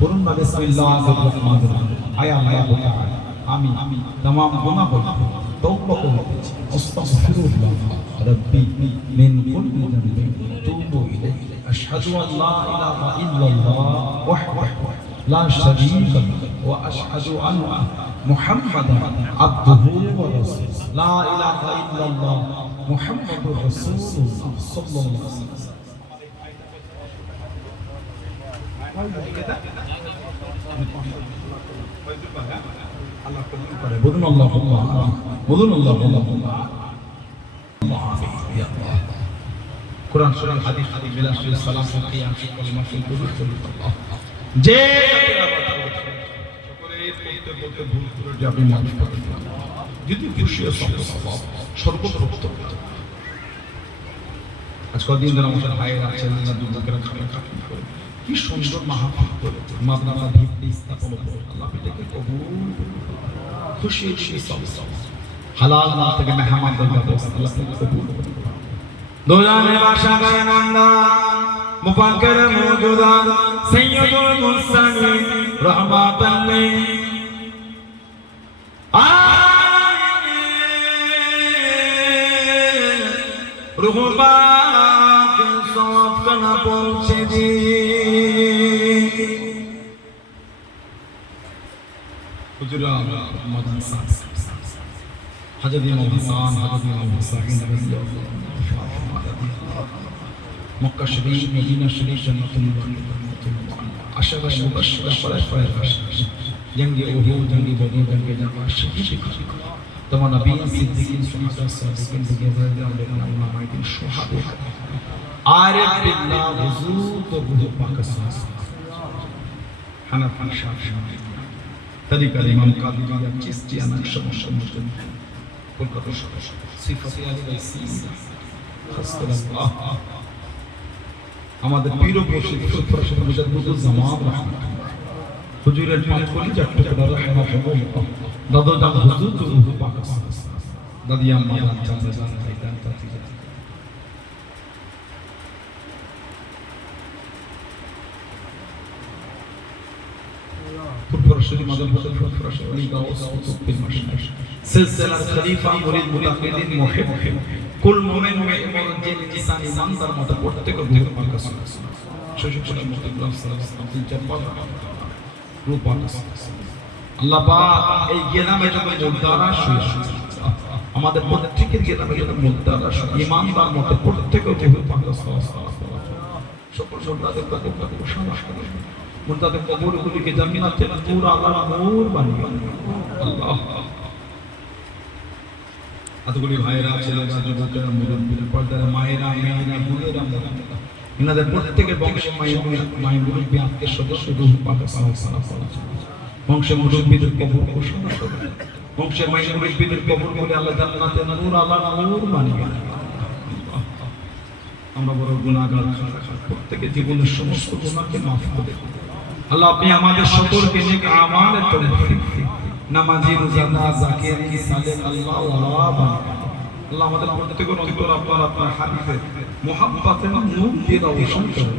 বলুন না বিসমিল্লাহির রহমানির রহিম। আয় আল্লাহ তাআলা আমি तमाम গুনাহ হইতে তওবা করিতেছি। আস্তাগফিরুল্লাহ রাব্বি মিন কুল্লি যামবিন তুবু ইলাইহি। আশহাদু আল লা ইলাহা ইল্লাল্লাহ ওয়াহদাহু লা শারীকা লাহু ওয়া আশহাদু আন্না মুহাম্মাদান আবদুহু ওয়া রাসূলুহু। লা ইলাহা ইল্লাল্লাহ মুহাম্মাদুর রাসূলুল্লাহ সাল্লাল্লাহু আলাইহি ওয়াসাল্লাম। বলুন আল্লাহুম্মা বলুন আল্লাহুম্মা কোরআন শরীফ হাদিস বিলাস সালাম কিয়াম কলিমা কুরআন আল্লাহ যে সকলের পড়তে পড়তে ভুল করে যে আপনি মাফ করে দিন যদি খুশি সর্বপ্রথম আজ কদিন ধরে আমাদের ভাইয়েরা আছেন না দুর্গাকে খালি করে কি সুন্দর মাহফিল করে মাদ্রাসা ভিত্তি স্থাপন করে আল্লাহ এটাকে কবুল খুশি খুশি সব হালাল মাল থেকে মেহমানদের ব্যবস্থা আল্লাহ কবুল করে দোজানে বাসা গায়ে নান্দা মুফাক্কির মওজুদান সাইয়্যিদুল মুরসালিন রাহমাতান লিল আলামিন রুহবা কে সওয়াব কানা পৌঁছে দি হুজুরা মাদান সাহেব হযরত ইমাম হাসান হযরত ইমাম হুসাইন রাদিয়াল্লাহু মক্কা শরীফ মদিনা শরীফ জান্নাতুল মুবারক আশাবাই মুবাশশিরা ফরাজ জঙ্গে উহুদ জঙ্গে বদর জঙ্গে জামা শহীদ তোমার নবী সিদ্দিকিন সুহাদা সাদিকিন দিগেবারে আল্লাহ মাইকিন সুহাদা আরিফ বিল্লাহ হুজুর তো বুঝ পাকিস্তান হানাফি শাফি তরিকার ইমাম কাদিরিয়া চিশতিয়া নকশবন্দ মুসলিম কলকাতা সিফাতে আলী বাইসি খাসকাল্লাহ আমাদের পীর ও মুর্শিদ ফরশদ মুজাদ্দিদুল জামান রাহমাতুল্লাহ হুজুরের পাঁচ কোটি চারটি দাদা রাহমাতুল্লাহ দাদা দাদা হুজুর তো বুঝ পাকিস্তান দাদিয়া মাদান চাচা জান ভাইজান তাতি فرشدي مدن بدل فرشدي وليغا وصوت بالمشايخ سلسلة خليفة مريد متقدم محب كل مؤمن مرجع لسان إيمان در مت পড়তে করতে পারকাস সুযোগ করে মুস্তাকিম সাল্লাল্লাহু আলাইহি জাব্বার রূপা আল্লাহ পাক এই গেলামে যখন মুদ্দারা শুয়ে আমাদের প্রত্যেকের গেলামে যখন মুদ্দারা ঈমানদার মতে পড়তে করতে পারকাস সকল মুদ্দাদের কথা প্রশংসা করে মুর্দাদের কবরগুলিকে জান্নাতের নূর আল্লাহর নূর বানিয়ে আল্লাহ এতগুলি ভাইয়েরা ছেলেরা যুবকেরা মুরব্বীরা পর্দার মায়েরা মেয়েরা বোনেরা ইনাদের প্রত্যেকের বংশে মায়ের মুরব্বী আত্মীয় সদস্য রূহ পাক সালাম বংশে মুরব্বীদের কবর ঘোষণা করে বংশে মায়ের মুরব্বীদের কবরগুলি আল্লাহ জান্নাতের নূর আল্লাহর নূর বানিয়ে আমরা বড় গুনাহগার প্রত্যেকে জীবনের সমস্ত গুনাহকে মাফ করে দেন আল্লাহ আপনি আমাদের সকলকে নেক আমালে তৌফিক দিন নামাজি রোজাদার যাকির সালেহ আল্লাহ ওয়ালা আল্লাহ আমাদের প্রত্যেকের অন্তর আপনার হাবিবের মুহাব্বতের নূর দিয়ে রওশন করুন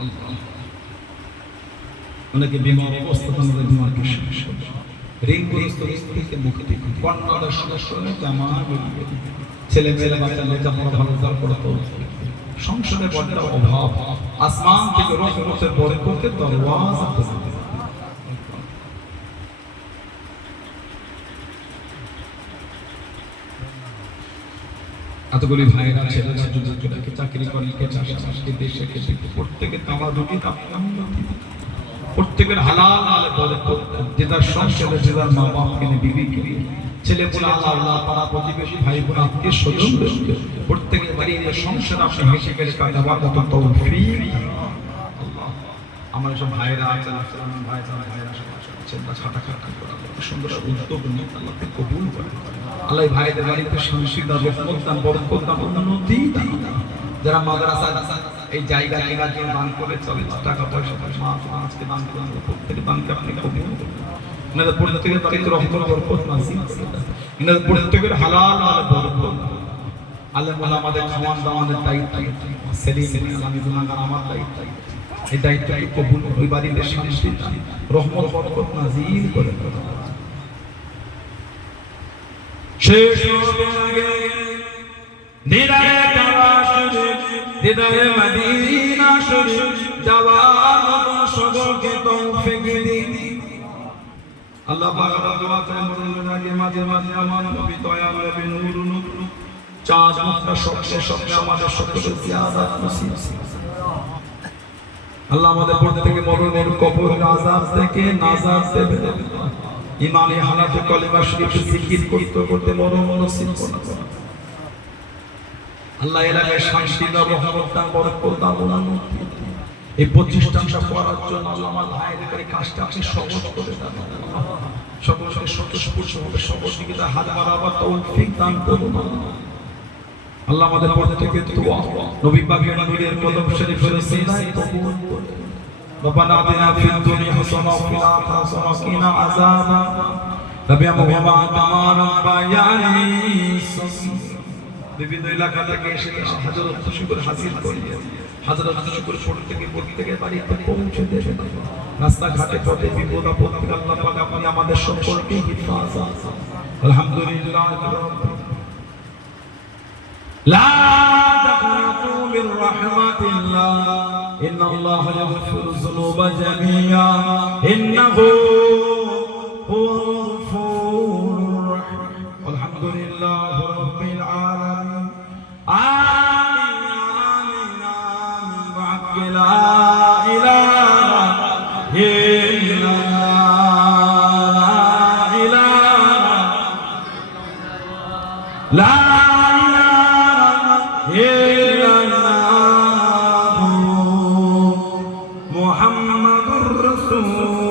আল্লাহ অনেকে বিমার অবস্থাতে আমাদের বিমারকে শেষ ঋণগ্রস্ত থেকে মুক্তি কন্যাদের সদস্যরা জামা মিলিয়ে ছেলে মেয়েরা বাচ্চা লেখাপড়া ভালো চাল করে সংসারে বড় অভাব আসমান থেকে রহমতের বরকতের দরওয়াজা খুলে দেন এতগুলি ভাইয়েরা ছেলেরা যুবকেরা চাকরি করে কে চাষবাসকে দেশে প্রত্যেকের তামাদুকি প্রত্যেকের হালাল মালে বরকত যে তার সংসারে যে তার মা বাপকে নিয়ে বিবিকে নিয়ে ছেলে বলে আল্লাহ পাড়া প্রতিবেশী ভাই বোন আত্মীয় স্বজন প্রত্যেকের বাড়ির সংসার আপনি হেসে গেলে কাটাবার মতো তৌফিক আল্লাহ আমার সব ভাইয়েরা আছেন ভাইয়েরা সব আছেন ছাটা খাটা করা সুন্দর উদ্যোগ নিয়ে আল্লাহকে কবুল করে আল্লাহ ভাইদের বাড়িতে সংস্কৃতি রহমত দান বরকত দান উন্নতি দান যারা মাদ্রাসা এই জায়গা কেনার জন্য দান করে চলে টাকা পয়সা আজকে দান করে প্রত্যেকে দানকে আপনি কবুল করুন ইনাদের প্রত্যেকের বাড়িতে রহমত বরকত নাযিল করে দেন ইনাদের প্রত্যেকের হালাল মালে বরকত আল্লাহ আমাদের খাওয়ান দাওয়ানের দায়িত্ব সেলিম আমি গুনাহগার আমার দায়িত্ব এই দায়িত্বকে কবুল ওই বাড়িতে শান্তি রহমত বরকত নাজিল করে শেষ হবে আগে দিদারে কাবা শরীফ দিদারে মদিনা শরীফ যাওয়ার মতো সকলকে তৌফিক দিন আল্লাহ পাক দোয়া করে মরণের আগে মাঝে মাঝে আমার নবী দয়াল নবী নূর চাঁদ মুখটা সবচেয়ে আমাদের সকলের জিয়ারত নসিব আল্লাহ আমাদের প্রত্যেককে মরণের কবরের আযাব থেকে নাজাত দেবে ইমানি হালাতে কলিমা শরীফ জিকির করতে করতে মরণ নসিব করুন আল্লাহ এলাকায় শান্তি দাও রহমত দাও বরকত দাও এই প্রতিষ্ঠানটা করার জন্য আল্লাহ আমার ভাইদের কাজটা আপনি সহজ করে দেন সকলকে স্বতঃস্ফূর্তভাবে সহযোগিতা হাত বাড়াবার তৌফিক দান করুন আল্লাহ আমাদের প্রত্যেককে দোয়া নবী পাকের নূরের কদম শরীফের সিজদায় কবুল করুন রব্বানা আতিনা ফিদ দুনিয়া হাসানাহ ওয়া ফিল আখিরাতি হাসানাহ ওয়া কিনা আযাবান রাব্বিয়াহুমা কামা রাব্বায়ানি বিভিন্ন এলাকা থেকে এসে হাজারত খুশি করে হাজির করিয়ে হাজারত খুশি করে ছোট থেকে প্রত্যেকের বাড়িতে পৌঁছে দেবেন রাস্তাঘাটে পথে বিপদ আপদ থেকে আল্লাহ পাক আপনি আমাদের সকলকে হিফাজত আলহামদুলিল্লাহ لا تقنطوا من رحمة الله إن الله يغفر الذنوب جميعا إنه هو الغفور الرحيم والحمد لله رب العالمين آمين آمين آمين بعد لا إله إلا لا محمد رسول